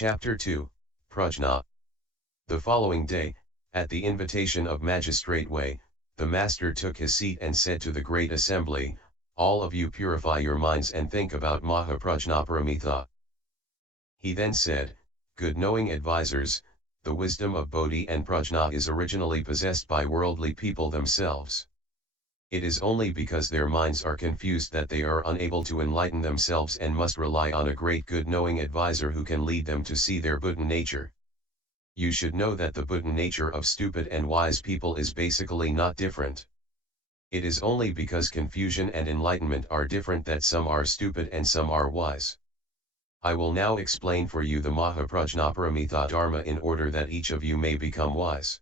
Chapter 2, Prajna. The following day, at the invitation of Magistrate Wei, the master took his seat and said to the great assembly, "All of you purify your minds and think about Mahaprajnaparamita." He then said, "Good knowing advisors, the wisdom of Bodhi and Prajna is originally possessed by worldly people themselves. It is only because their minds are confused that they are unable to enlighten themselves and must rely on a great good knowing advisor who can lead them to see their Buddha nature. You should know that the Buddha nature of stupid and wise people is basically not different. It is only because confusion and enlightenment are different that some are stupid and some are wise. I will now explain for you the Mahaprajnaparamita Dharma in order that each of you may become wise.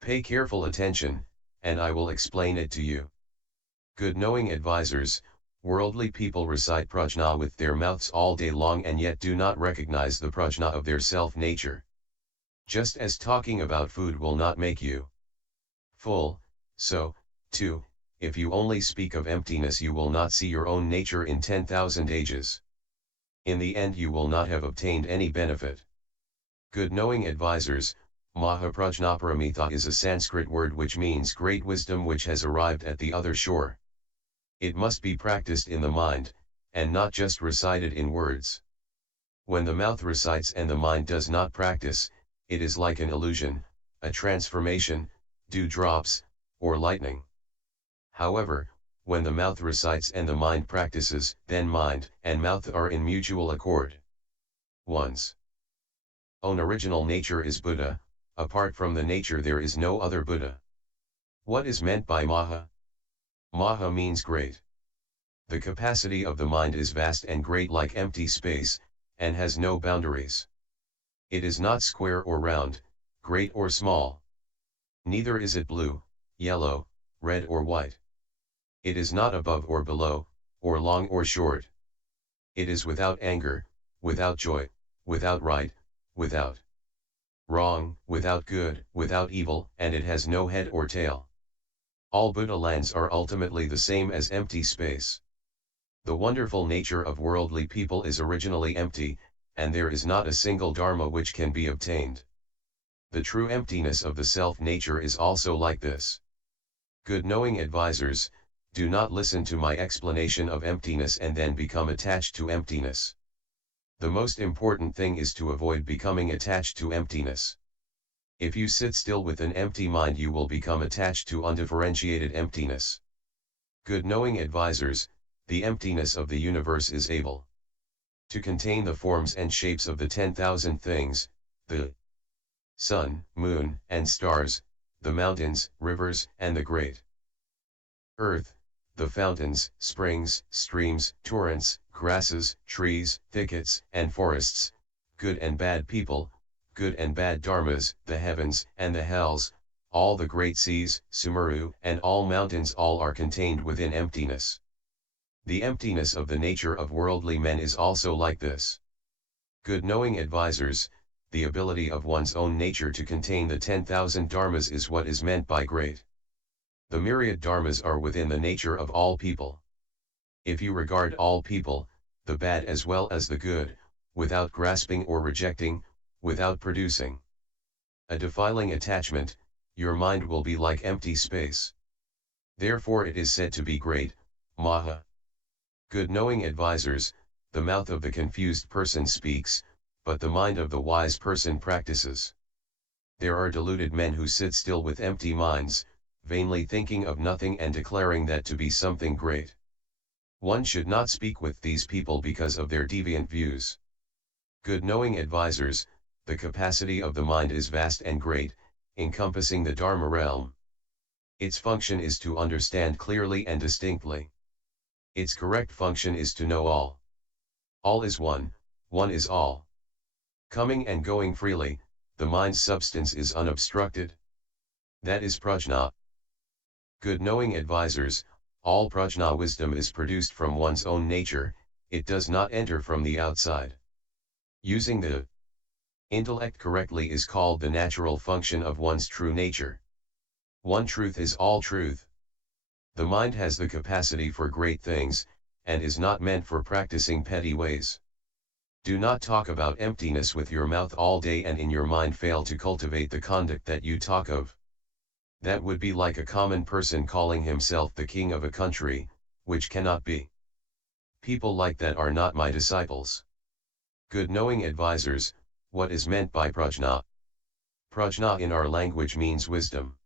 Pay careful attention, and I will explain it to you. Good knowing advisors, worldly people recite prajna with their mouths all day long and yet do not recognize the prajna of their self-nature. Just as talking about food will not make you full, so, too, if you only speak of emptiness you will not see your own nature in 10,000 ages. In the end you will not have obtained any benefit. Good knowing advisors, Mahaprajnaparamita is a Sanskrit word which means great wisdom which has arrived at the other shore. It must be practiced in the mind, and not just recited in words. When the mouth recites and the mind does not practice, it is like an illusion, a transformation, dewdrops, or lightning. However, when the mouth recites and the mind practices, then mind and mouth are in mutual accord. One's own original nature is Buddha. Apart from the nature there is no other Buddha. What is meant by Maha? Maha means great. The capacity of the mind is vast and great like empty space, and has no boundaries. It is not square or round, great or small. Neither is it blue, yellow, red or white. It is not above or below, or long or short. It is without anger, without joy, without right, without wrong, without good, without evil, and it has no head or tail. All Buddha lands are ultimately the same as empty space. The wonderful nature of worldly people is originally empty, and there is not a single dharma which can be obtained. The true emptiness of the self-nature is also like this. Good knowing advisors, do not listen to my explanation of emptiness and then become attached to emptiness. The most important thing is to avoid becoming attached to emptiness. If you sit still with an empty mind you will become attached to undifferentiated emptiness. Good knowing advisors, the emptiness of the universe is able to contain the forms and shapes of the 10,000 things, the sun, moon, and stars, the mountains, rivers, and the great earth, the fountains, springs, streams, torrents, grasses, trees, thickets, and forests, good and bad people, good and bad dharmas, the heavens and the hells, all the great seas, Sumeru, and all mountains, all are contained within emptiness. The emptiness of the nature of worldly men is also like this. Good knowing advisors, the ability of one's own nature to contain the 10,000 dharmas is what is meant by great. The myriad dharmas are within the nature of all people. If you regard all people, the bad as well as the good, without grasping or rejecting, without producing a defiling attachment, your mind will be like empty space. Therefore it is said to be great, Maha. Good knowing advisors, the mouth of the confused person speaks, but the mind of the wise person practices. There are deluded men who sit still with empty minds, vainly thinking of nothing and declaring that to be something great. One should not speak with these people because of their deviant views. Good knowing advisors, the capacity of the mind is vast and great, encompassing the Dharma realm. Its function is to understand clearly and distinctly. Its correct function is to know all. All is one is all. Coming and going freely, the mind's substance is unobstructed. That is prajna. Good knowing advisors, all prajna wisdom is produced from one's own nature, it does not enter from the outside. Using the intellect correctly is called the natural function of one's true nature. One truth is all truth. The mind has the capacity for great things, and is not meant for practicing petty ways. Do not talk about emptiness with your mouth all day and in your mind fail to cultivate the conduct that you talk of. That would be like a common person calling himself the king of a country, which cannot be. People like that are not my disciples. Good knowing advisors, what is meant by prajna? Prajna in our language means wisdom.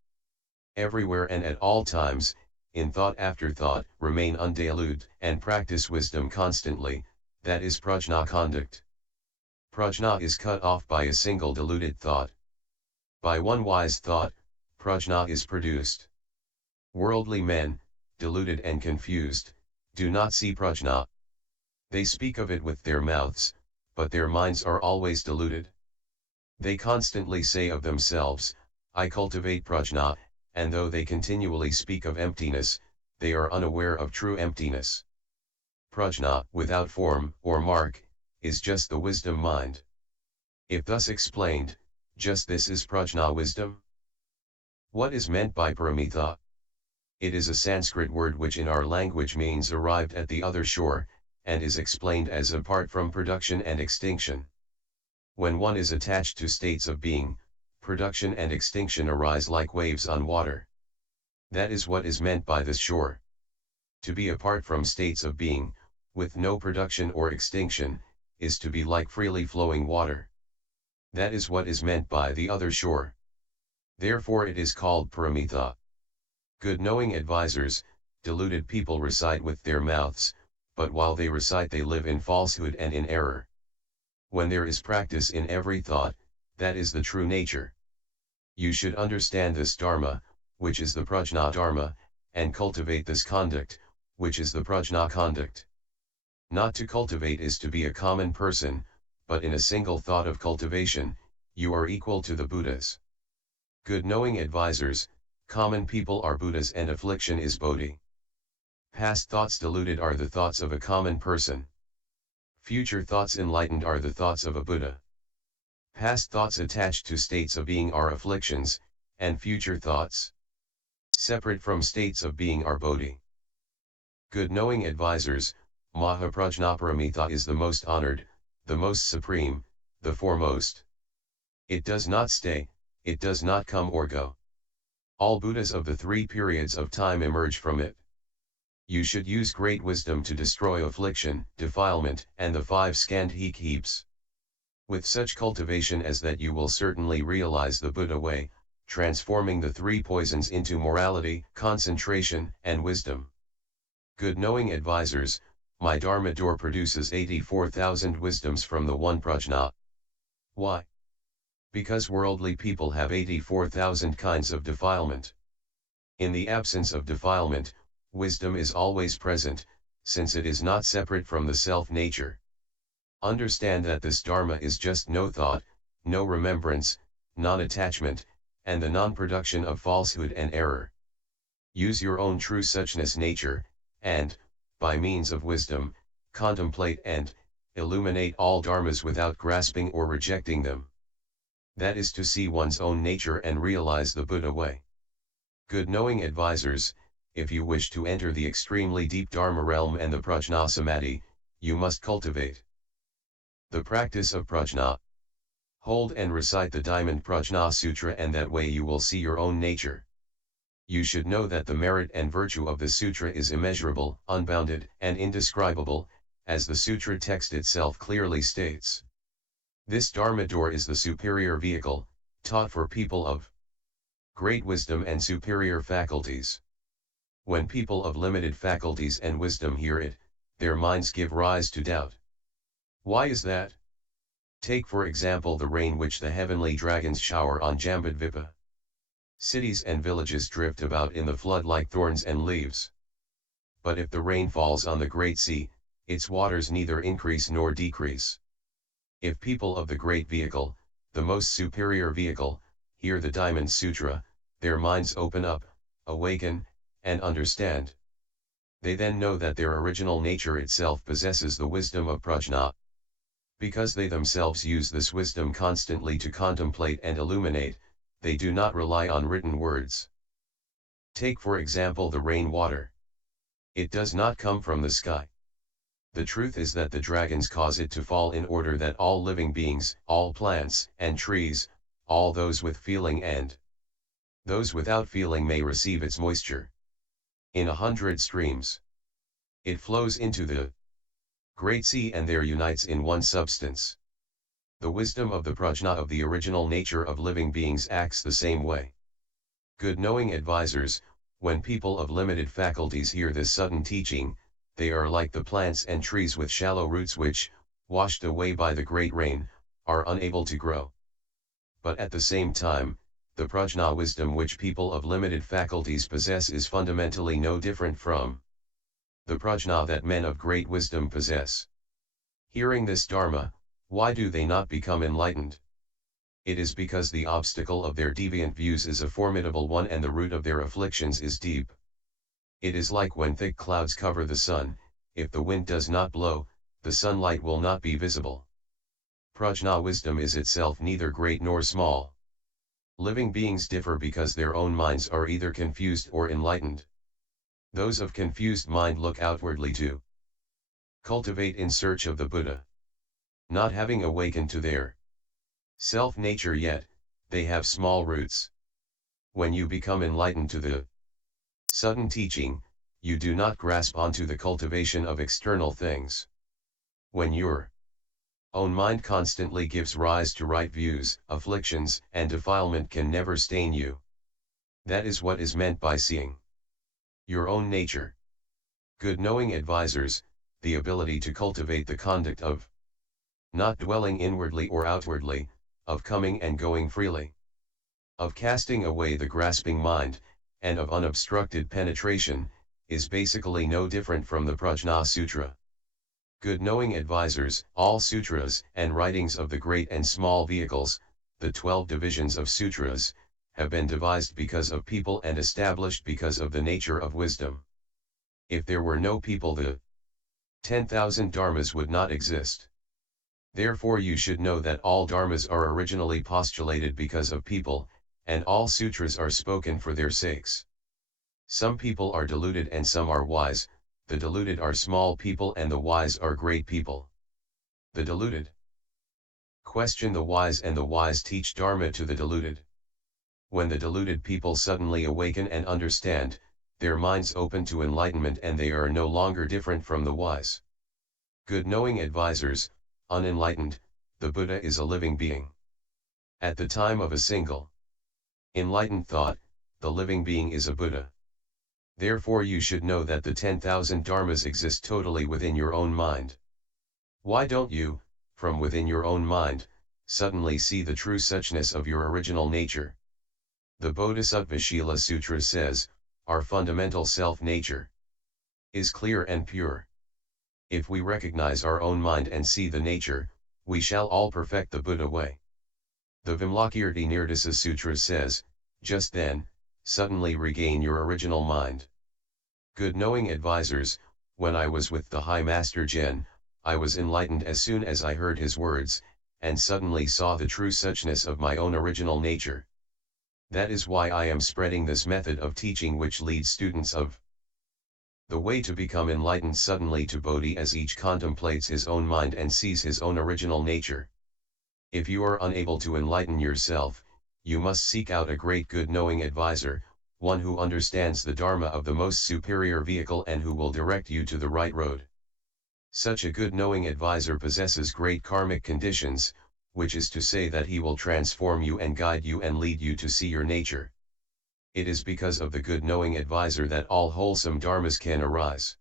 Everywhere and at all times, in thought after thought, remain undiluted and practice wisdom constantly, that is prajna conduct. Prajna is cut off by a single diluted thought. By one wise thought, prajna is produced. Worldly men, deluded and confused, do not see prajna. They speak of it with their mouths, but their minds are always deluded. They constantly say of themselves, I cultivate prajna, and though they continually speak of emptiness, they are unaware of true emptiness. Prajna, without form or mark, is just the wisdom mind. If thus explained, just this is prajna wisdom. What is meant by paramitha? It is a Sanskrit word which in our language means arrived at the other shore, and is explained as apart from production and extinction. When one is attached to states of being, production and extinction arise like waves on water. That is what is meant by this shore. To be apart from states of being, with no production or extinction, is to be like freely flowing water. That is what is meant by the other shore. Therefore it is called paramitha. Good knowing advisors, deluded people recite with their mouths, but while they recite they live in falsehood and in error. When there is practice in every thought, that is the true nature. You should understand this Dharma, which is the prajna Dharma, and cultivate this conduct, which is the prajna conduct. Not to cultivate is to be a common person, but in a single thought of cultivation, you are equal to the Buddhas. Good knowing advisors, common people are Buddhas and affliction is Bodhi. Past thoughts deluded are the thoughts of a common person. Future thoughts enlightened are the thoughts of a Buddha. Past thoughts attached to states of being are afflictions, and future thoughts separate from states of being are Bodhi. Good knowing advisors, Mahaprajnaparamita is the most honored, the most supreme, the foremost. It does not stay, it does not come or go. All Buddhas of the three periods of time emerge from it. You should use great wisdom to destroy affliction, defilement, and the 5 skandhik heaps. With such cultivation as that you will certainly realize the Buddha way, transforming the 3 poisons into morality, concentration, and wisdom. Good knowing advisors, my Dharma door produces 84,000 wisdoms from the one prajna. Why? Because worldly people have 84,000 kinds of defilement. In the absence of defilement, wisdom is always present, since it is not separate from the self-nature. Understand that this Dharma is just no thought, no remembrance, non-attachment, and the non-production of falsehood and error. Use your own true suchness nature, and, by means of wisdom, contemplate and illuminate all dharmas without grasping or rejecting them. That is to see one's own nature and realize the Buddha way. Good knowing advisors, if you wish to enter the extremely deep Dharma realm and the prajna samadhi, you must cultivate the practice of prajna. Hold and recite the Diamond Prajna Sutra, and that way you will see your own nature. You should know that the merit and virtue of the sutra is immeasurable, unbounded, and indescribable, as the sutra text itself clearly states. This Dharma door is the superior vehicle, taught for people of great wisdom and superior faculties. When people of limited faculties and wisdom hear it, their minds give rise to doubt. Why is that? Take for example the rain which the heavenly dragons shower on Jambudvipa. Cities and villages drift about in the flood like thorns and leaves. But if the rain falls on the great sea, its waters neither increase nor decrease. If people of the great vehicle, the most superior vehicle, hear the Diamond Sutra, their minds open up, awaken, and understand. They then know that their original nature itself possesses the wisdom of prajna. Because they themselves use this wisdom constantly to contemplate and illuminate, they do not rely on written words. Take for example the rain water. It does not come from the sky. The truth is that the dragons cause it to fall in order that all living beings, all plants and trees, all those with feeling and those without feeling may receive its moisture. In 100 streams, it flows into the great sea and there unites in one substance. The wisdom of the prajna of the original nature of living beings acts the same way. Good knowing advisors, when people of limited faculties hear this sudden teaching, they are like the plants and trees with shallow roots which, washed away by the great rain, are unable to grow. But at the same time, the prajna wisdom which people of limited faculties possess is fundamentally no different from the prajna that men of great wisdom possess. Hearing this Dharma, why do they not become enlightened? It is because the obstacle of their deviant views is a formidable one and the root of their afflictions is deep. It is like when thick clouds cover the sun, if the wind does not blow, the sunlight will not be visible. Prajna wisdom is itself neither great nor small. Living beings differ because their own minds are either confused or enlightened. Those of confused mind look outwardly to cultivate in search of the Buddha. Not having awakened to their self-nature yet, they have small roots. When you become enlightened to the sudden teaching, you do not grasp onto the cultivation of external things. When your own mind constantly gives rise to right views, afflictions and defilement can never stain you. That is what is meant by seeing your own nature. Good knowing advisors, the ability to cultivate the conduct of not dwelling inwardly or outwardly, of coming and going freely, of casting away the grasping mind, and of unobstructed penetration, is basically no different from the Prajna Sutra. Good knowing advisors, all sutras and writings of the great and small vehicles, the 12 divisions of sutras, have been devised because of people and established because of the nature of wisdom. If there were no people, the 10,000 dharmas would not exist. Therefore you should know that all dharmas are originally postulated because of people, and all sutras are spoken for their sakes. Some people are deluded and some are wise, the deluded are small people and the wise are great people. The deluded question the wise and the wise teach Dharma to the deluded. When the deluded people suddenly awaken and understand, their minds open to enlightenment and they are no longer different from the wise. Good knowing advisors, unenlightened, the Buddha is a living being. At the time of a single enlightened thought, the living being is a Buddha. Therefore you should know that the 10,000 dharmas exist totally within your own mind. Why don't you, from within your own mind, suddenly see the true suchness of your original nature? The Bodhisattva Shila Sutra says, our fundamental self-nature is clear and pure. If we recognize our own mind and see the nature, we shall all perfect the Buddha way. The Vimlakirti Nirdasa Sutra says, just then, suddenly regain your original mind. Good knowing advisors, when I was with the High Master Jen, I was enlightened as soon as I heard his words, and suddenly saw the true suchness of my own original nature. That is why I am spreading this method of teaching which leads students of the way to become enlightened suddenly to Bodhi as each contemplates his own mind and sees his own original nature. If you are unable to enlighten yourself, you must seek out a great good knowing advisor, one who understands the Dharma of the most superior vehicle and who will direct you to the right road. Such a good knowing advisor possesses great karmic conditions, which is to say that he will transform you and guide you and lead you to see your nature. It is because of the good knowing advisor that all wholesome dharmas can arise.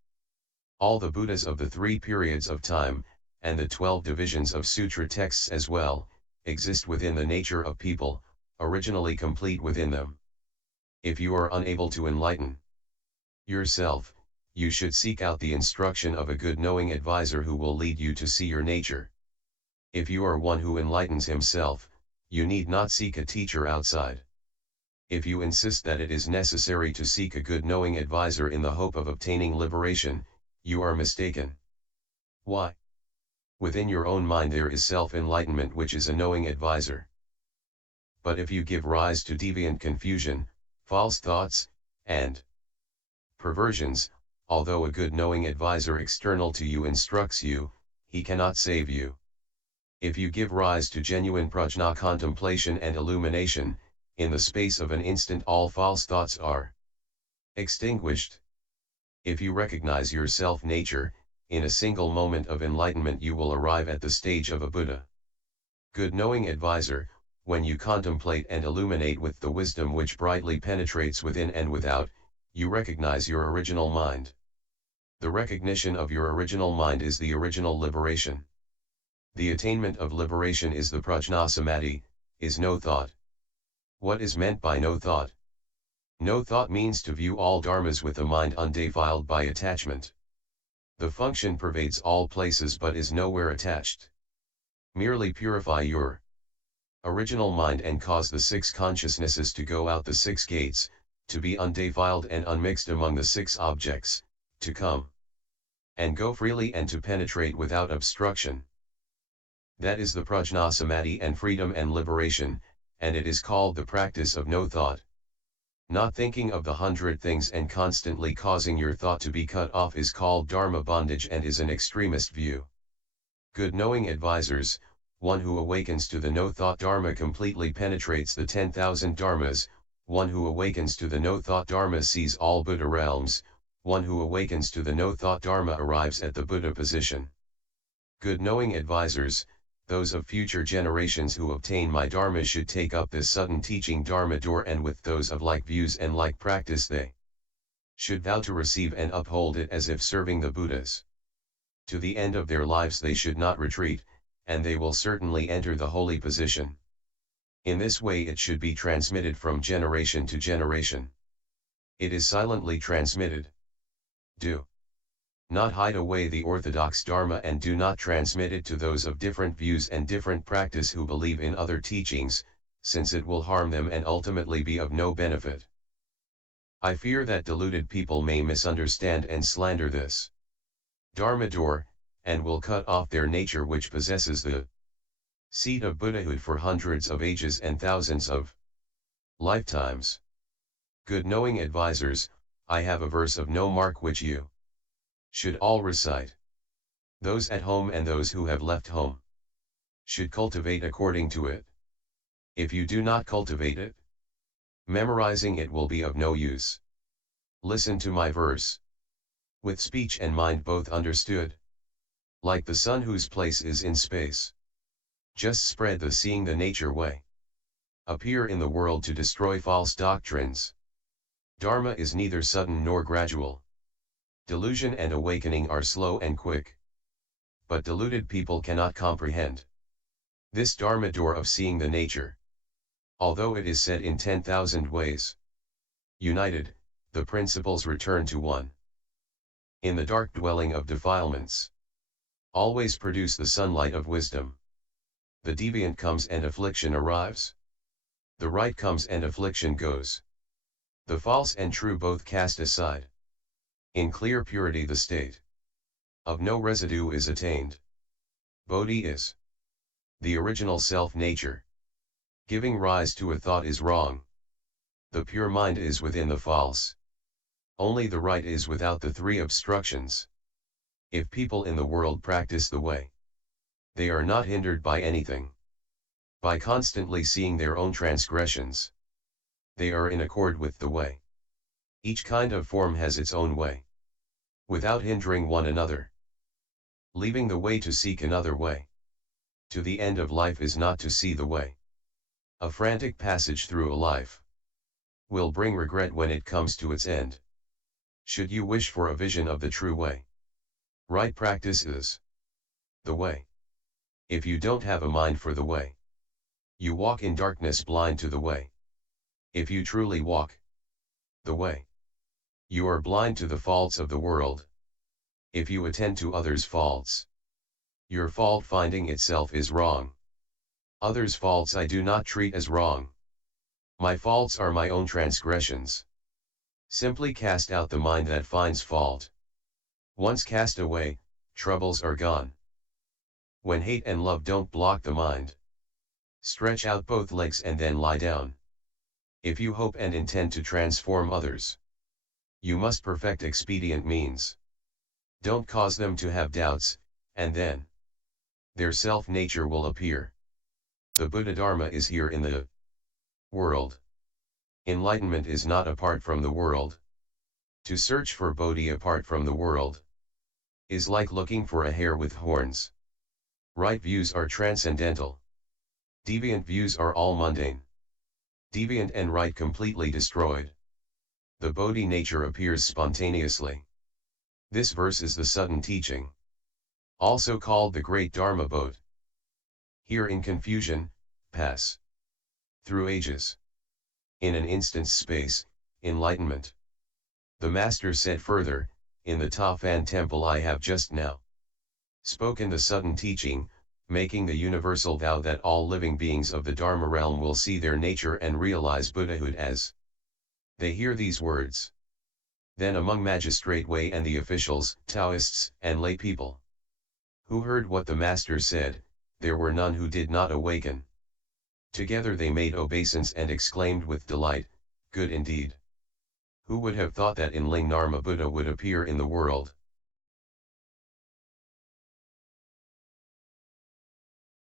All the Buddhas of the 3 periods of time, and the 12 divisions of sutra texts as well, exist within the nature of people, originally complete within them. If you are unable to enlighten yourself, you should seek out the instruction of a good knowing advisor who will lead you to see your nature. If you are one who enlightens himself, you need not seek a teacher outside. If you insist that it is necessary to seek a good knowing advisor in the hope of obtaining liberation, you are mistaken. Why? Within your own mind there is self-enlightenment which is a knowing advisor. But if you give rise to deviant confusion, false thoughts, and perversions, although a good knowing advisor external to you instructs you, he cannot save you. If you give rise to genuine prajna contemplation and illumination, in the space of an instant all false thoughts are extinguished. If you recognize your self-nature, in a single moment of enlightenment you will arrive at the stage of a Buddha. Good knowing advisor, when you contemplate and illuminate with the wisdom which brightly penetrates within and without, you recognize your original mind. The recognition of your original mind is the original liberation. The attainment of liberation is the prajna samadhi, is no thought. What is meant by no thought? No thought means to view all dharmas with a mind undefiled by attachment. The function pervades all places but is nowhere attached. Merely purify your original mind and cause the six consciousnesses to go out the six gates, to be undefiled and unmixed among the six objects, to come and go freely and to penetrate without obstruction. That is the prajna samadhi and freedom and liberation, and it is called the practice of no thought. Not thinking of the 100 things and constantly causing your thought to be cut off is called dharma bondage and is an extremist view. Good knowing advisors, one who awakens to the no-thought dharma completely penetrates the 10,000 dharmas, one who awakens to the no-thought dharma sees all Buddha realms, one who awakens to the no-thought dharma arrives at the Buddha position. Good knowing advisors, those of future generations who obtain my dharma should take up this sudden teaching dharma door, and with those of like views and like practice they should vow to receive and uphold it as if serving the Buddhas. To the end of their lives they should not retreat, and they will certainly enter the holy position. In this way it should be transmitted from generation to generation. It is silently transmitted. Do not hide away the orthodox dharma and do not transmit it to those of different views and different practice who believe in other teachings, since it will harm them and ultimately be of no benefit. I fear that deluded people may misunderstand and slander this dharma door, and will cut off their nature which possesses the seed of Buddhahood for hundreds of ages and thousands of lifetimes. Good knowing advisors, I have a verse of no mark which you should all recite. Those at home and those who have left home should cultivate according to it. If you do not cultivate it, memorizing it will be of no use. Listen to my verse. With speech and mind both understood, like the sun whose place is in space, just spread the seeing the nature way. Appear in the world to destroy false doctrines. Dharma is neither sudden nor gradual. Delusion and awakening are slow and quick. But deluded people cannot comprehend this dharma door of seeing the nature. Although it is said in 10,000 ways, united, the principles return to one. In the dark dwelling of defilements, always produce the sunlight of wisdom. The deviant comes and affliction arrives. The right comes and affliction goes. The false and true both cast aside. In clear purity the state of no residue is attained. Bodhi is the original self-nature. Giving rise to a thought is wrong. The pure mind is within the false. Only the right is without the three obstructions. If people in the world practice the way, they are not hindered by anything. By constantly seeing their own transgressions, they are in accord with the way. Each kind of form has its own way, without hindering one another. Leaving the way to seek another way to the end of life is not to see the way. A frantic passage through a life will bring regret when it comes to its end. Should you wish for a vision of the true way, right practice is the way. If you don't have a mind for the way, you walk in darkness blind to the way. If you truly walk the way, you are blind to the faults of the world. If you attend to others' faults, your fault finding itself is wrong. Others' faults I do not treat as wrong. My faults are my own transgressions. Simply cast out the mind that finds fault. Once cast away, troubles are gone. When hate and love don't block the mind, stretch out both legs and then lie down. If you hope and intend to transform others, You must perfect expedient means. Don't cause them to have doubts, and then their self-nature will appear. The Buddha Dharma is here in the world. Enlightenment is not apart from the world. To search for Bodhi apart from the world is like looking for a hare with horns. Right views are transcendental. Deviant views are all mundane. Deviant and right completely destroyed. The Bodhi nature appears spontaneously. This verse is the sudden teaching, also called the Great Dharma Boat. Here in confusion, pass through ages. In an instant's space, enlightenment. The Master said further, in the Ta Fan temple I have just now spoken the sudden teaching, making the universal vow that all living beings of the Dharma realm will see their nature and realize Buddhahood as they hear these words. Then among Magistrate Way and the officials, Taoists, and lay people who heard what the Master said, there were none who did not awaken. Together they made obeisance and exclaimed with delight, "Good indeed! Who would have thought that Enling Narma Buddha would appear in the world?"